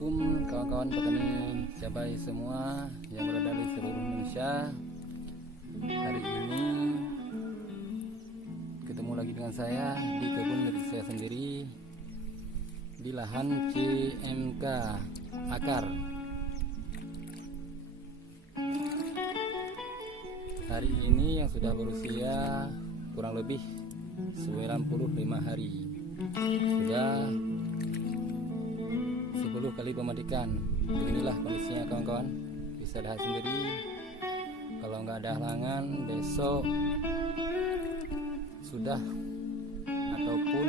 Assalamualaikum kawan-kawan petani cabai semua yang berada di seluruh Indonesia. Hari ini ketemu lagi dengan saya di kebun milik saya sendiri di lahan CMK akar. Hari ini yang sudah berusia kurang lebih 95 hari, sudah 10 kali pemetikan. Beginilah kondisinya kawan-kawan, bisa lihat sendiri. Kalau nggak ada halangan, besok sudah ataupun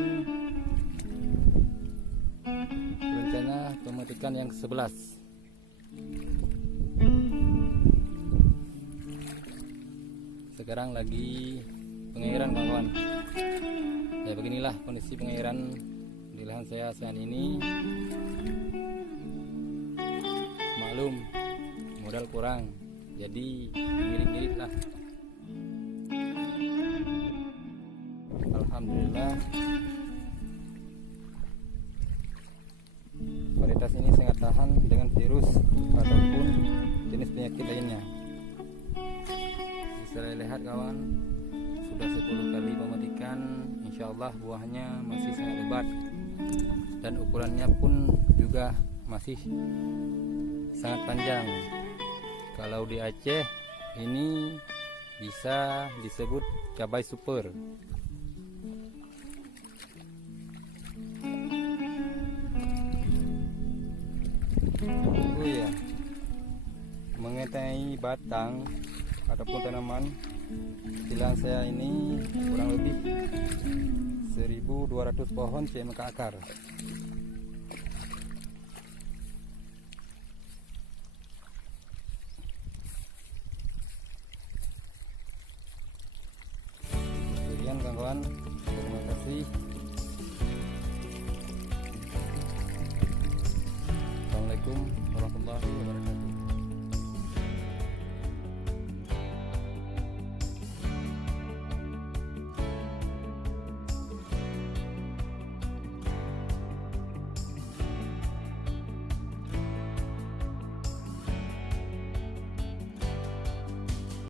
rencana pemetikan yang ke-11. Sekarang lagi pengairan kawan-kawan. Ya beginilah kondisi pengairan di lahan saya saat ini. Maklum, modal kurang, jadi mirip-mirip lah. Alhamdulillah, varietas ini sangat tahan dengan virus ataupun jenis penyakit lainnya. Bisa lihat kawan, sudah 10 kali pemetikan, insya Allah buahnya masih sangat lebat dan ukurannya pun juga masih sangat panjang. Kalau di Aceh ini bisa disebut cabai super. Oh ya, mengenai batang ataupun tanaman di lahan saya ini kurang lebih 1200 pohon CMK akar. Sekian kawan-kawan, terima kasih. Assalamualaikum warahmatullahi wabarakatuh.